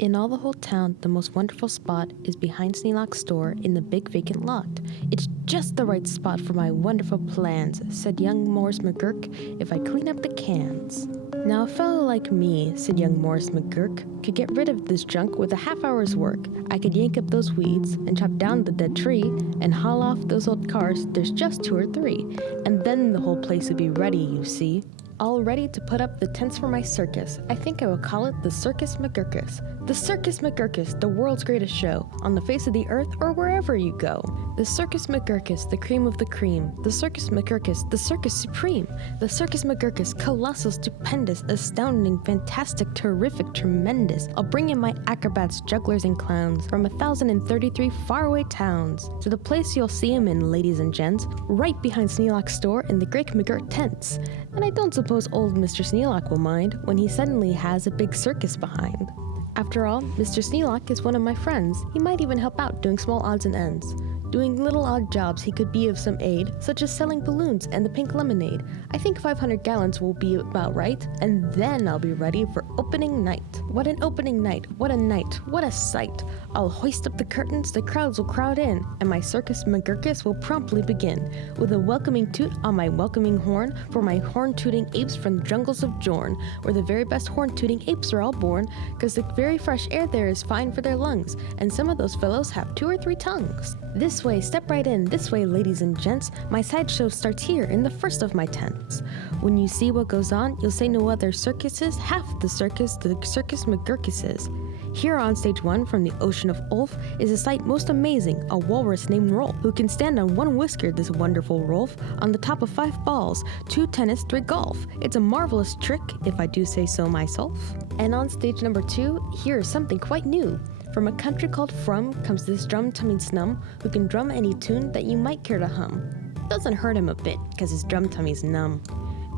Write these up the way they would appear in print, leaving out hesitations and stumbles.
In all the whole town, the most wonderful spot is behind Sneelock's store in the big vacant lot. It's just the right spot for my wonderful plans, said young Morris McGurk, if I clean up the cans. Now a fellow like me, said young Morris McGurk, could get rid of this junk with a half-hour's work. I could yank up those weeds and chop down the dead tree and haul off those old cars, there's just 2 or 3. And then the whole place would be ready, you see. All ready to put up the tents for my circus. I think I will call it the Circus McGurkus. The Circus McGurkus, the world's greatest show, on the face of the earth or wherever you go. The Circus McGurkus, the cream of the cream. The Circus McGurkus, the circus supreme. The Circus McGurkus, colossal, stupendous, astounding, fantastic, terrific, tremendous. I'll bring in my acrobats, jugglers, and clowns from 1,033 faraway towns to the place you'll see 'em in, ladies and gents, right behind Sneelock's store in the Great McGurk tents. And I don't suppose old Mr. Sneelock will mind when he suddenly has a big circus behind. After all, Mr. Sneelock is one of my friends. He might even help out doing small odds and ends. Doing little odd jobs he could be of some aid, such as selling balloons and the pink lemonade. I think 500 gallons will be about right, and then I'll be ready for opening night. What an opening night, what a night, what a sight. I'll hoist up the curtains, the crowds will crowd in, and my Circus McGurkus will promptly begin, with a welcoming toot on my welcoming horn for my horn-tooting apes from the jungles of Jorn, where the very best horn-tooting apes are all born, 'cause the very fresh air there is fine for their lungs, and some of those fellows have 2 or 3 tongues. This way, step right in, this way, ladies and gents. My sideshow starts here in the first of my tents. When you see what goes on, you'll say no other circus is half the Circus McGurkus is. Here on stage 1 from the ocean of Ulf is a sight most amazing, a walrus named Rolf, who can stand on 1 whisker, this wonderful Rolf, on the top of 5 balls, 2 tennis, 3 golf. It's a marvelous trick, if I do say so myself. And on stage number 2, here is something quite new. From a country called From comes this drum-tumming snum who can drum any tune that you might care to hum. Doesn't hurt him a bit, 'cause his drum-tummy's numb.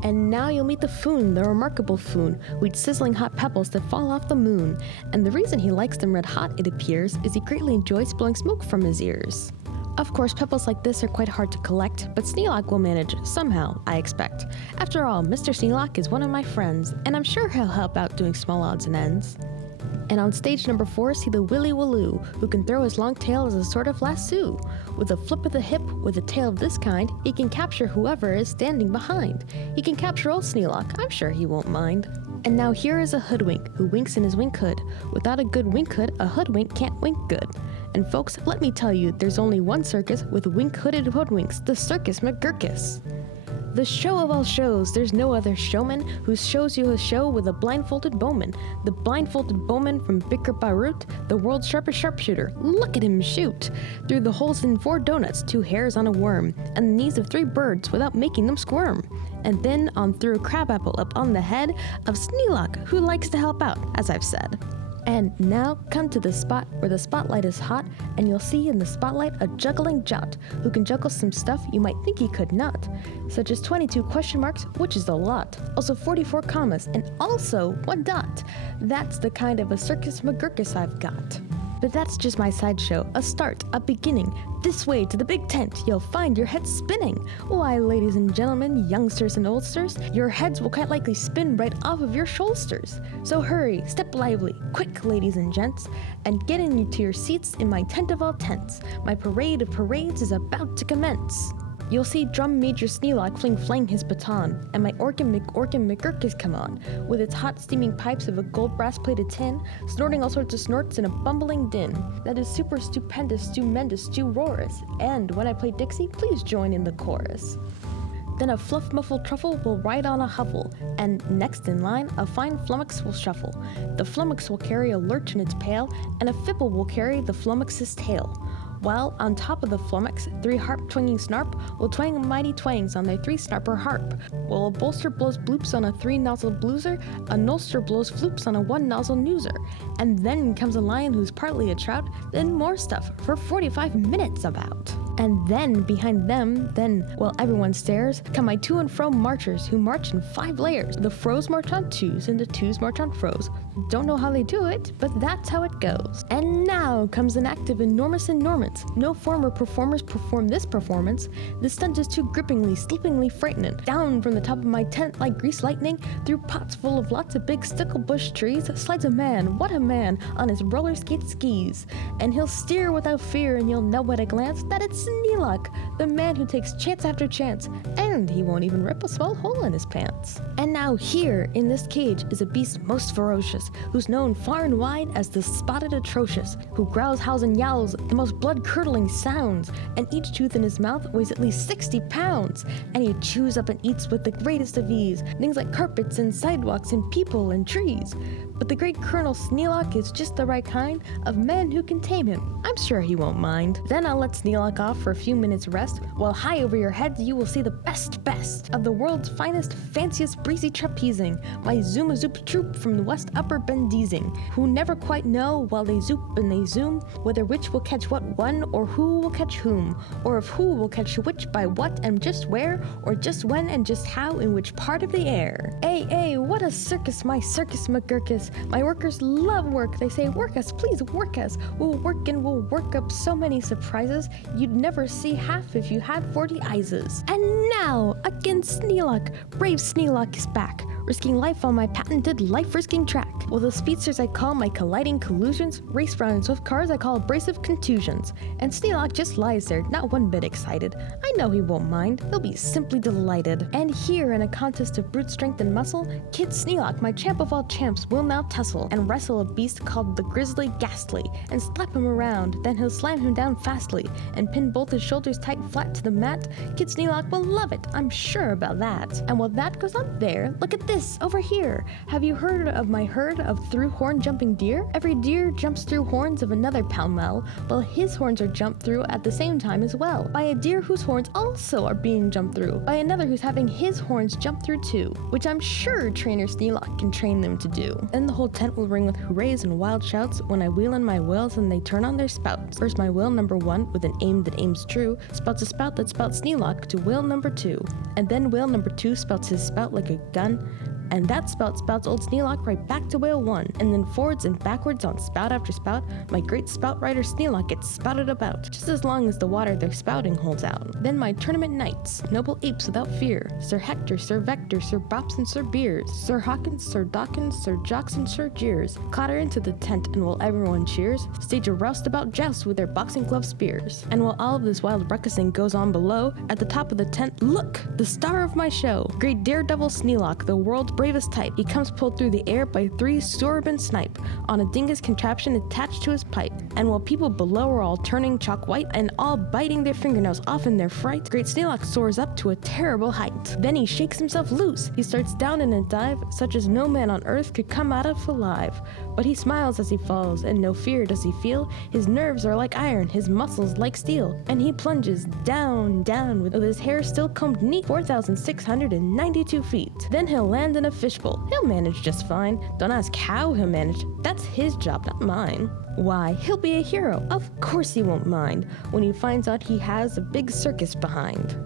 And now you'll meet the Foon, the remarkable Foon, who eats sizzling hot pebbles that fall off the moon. And the reason he likes them red hot, it appears, is he greatly enjoys blowing smoke from his ears. Of course, pebbles like this are quite hard to collect, but Sneelock will manage, somehow, I expect. After all, Mr. Sneelock is one of my friends, and I'm sure he'll help out doing small odds and ends. And on stage number 4, see the Willy Walloo, who can throw his long tail as a sort of lasso. With a flip of the hip, with a tail of this kind, he can capture whoever is standing behind. He can capture old Sneelock, I'm sure he won't mind. And now here is a hoodwink, who winks in his wink hood. Without a good wink hood, a hoodwink can't wink good. And folks, let me tell you, there's only one circus with wink-hooded hoodwinks, the Circus McGurkus. The show of all shows, there's no other showman who shows you a show with a blindfolded bowman. The blindfolded bowman from Bicker Barut, the world's sharpest sharpshooter. Look at him shoot! Through the holes in 4 donuts, 2 hairs on a worm, and the knees of 3 birds without making them squirm. And then on through a crabapple up on the head of Sneelock, who likes to help out, as I've said. And now come to the spot where the spotlight is hot, and you'll see in the spotlight a juggling jot who can juggle some stuff you might think he could not, such as 22 question marks, which is a lot, also 44 commas, and also 1 dot. That's the kind of a Circus McGurkus I've got. But that's just my sideshow, a start, a beginning. This way to the big tent, you'll find your head spinning. Why, ladies and gentlemen, youngsters and oldsters, your heads will quite likely spin right off of your shoulders. So hurry, step lively, quick, ladies and gents, and get into your seats in my tent of all tents. My parade of parades is about to commence. You'll see Drum Major Sneelock fling his baton, and my Organ McGurkus come on, with its hot steaming pipes of a gold brass-plated tin, snorting all sorts of snorts in a bumbling din. That is super stupendous, stupendous, stu-roarous, and when I play Dixie, please join in the chorus. Then a fluff-muffled truffle will ride on a huffle, and next in line, a fine flummox will shuffle. The flummox will carry a lurch in its pail, and a fipple will carry the flummox's tail. While on top of the flummox, 3 harp-twanging snarp will twang mighty twangs on their 3-snarper harp, while a bolster blows bloops on a 3-nozzle blueser, a nolster blows floops on a 1-nozzle newser, and then comes a lion who's partly a trout, then more stuff for 45 minutes about. And then, behind them, while everyone stares, come my to and fro marchers who march in 5 layers. The froes march on 2s, and the 2s march on froes. Don't know how they do it, but that's how it goes. And now comes an act of enormous enormance. No former performers perform this performance. The stunt is too grippingly, sleepingly frightening. Down from the top of my tent like greased lightning, through pots full of lots of big sticklebush trees, slides a man, what a man, on his roller skate skis. And he'll steer without fear, and you'll know at a glance that it's Sneelock, the man who takes chance after chance, and he won't even rip a small hole in his pants. And now here, in this cage, is a beast most ferocious, who's known far and wide as the Spotted Atrocious, who growls, howls, and yowls the most blood-curdling sounds, and each tooth in his mouth weighs at least 60 pounds, and he chews up and eats with the greatest of ease, things like carpets and sidewalks and people and trees. But the great Colonel Sneelock is just the right kind of man who can tame him. I'm sure he won't mind. Then I'll let Sneelock off for a few minutes rest, while high over your heads you will see the best of the world's finest, fanciest breezy trapezing, my Zoom-a-Zoop troop from the West Upper Bendizing, who never quite know while they zoop and they zoom, whether which will catch what one, or who will catch whom, or if who will catch which by what and just where, or just when and just how in which part of the air. Ay, what a circus, my circus McGurkus. My workers love work. They say, work us, please work us. We'll work and we'll work up so many surprises you'd never see half if you had 40 eyes. And now, again Sneelock, brave Sneelock is back, risking life on my patented life-risking track. Well, the speedsters I call my colliding collusions, race round in swift cars I call abrasive contusions. And Sneelock just lies there, not one bit excited. I know he won't mind, he'll be simply delighted. And here, in a contest of brute strength and muscle, Kid Sneelock, my champ of all champs, will now tussle and wrestle a beast called the Grizzly Ghastly, and slap him around, then he'll slam him down fastly, and pin both his shoulders tight flat to the mat. Kid Sneelock will love it, I'm sure about that. And while that goes on there, look at this, over here. Have you heard of my herd of through-horn jumping deer? Every deer jumps through horns of another pell-mell, while his horns are jumped through at the same time as well, by a deer whose horns also are being jumped through, by another who's having his horns jumped through too, which I'm sure Trainer Sneelock can train them to do. Then the whole tent will ring with hoorays and wild shouts when I wheel in my wheels and they turn on their spouts. First my wheel number 1, with an aim that aims true, spouts a spout that spouts Sneelock to wheel number 2, and then whale number 2 spouts his spout like a gun, and that spout spouts old Sneelock right back to whale 1, and then forwards and backwards on spout after spout, my great spout rider Sneelock gets spouted about, just as long as the water they're spouting holds out. Then my tournament knights, noble apes without fear, Sir Hector, Sir Vector, Sir Bops and Sir Beers, Sir Hawkins, Sir Dawkins, Sir Jocks and Sir Jeers, clatter into the tent, and while everyone cheers, stage a roustabout joust with their boxing glove spears. And while all of this wild ruckusing goes on below, at the top of the tent, look, the star of my show, great daredevil Sneelock, the world's bravest type. He comes pulled through the air by 3 Sorabin snipe on a dingus contraption attached to his pipe. And while people below are all turning chalk white and all biting their fingernails off in their fright, great Sneelock soars up to a terrible height. Then he shakes himself loose. He starts down in a dive such as no man on earth could come out of alive. But he smiles as he falls, and no fear does he feel. His nerves are like iron, his muscles like steel. And he plunges down, with his hair still combed neat, 4,692 feet. Then he'll land in a fishbowl. He'll manage just fine. Don't ask how he'll manage. That's his job, not mine. Why, he'll be a hero. Of course he won't mind when he finds out he has a big circus behind.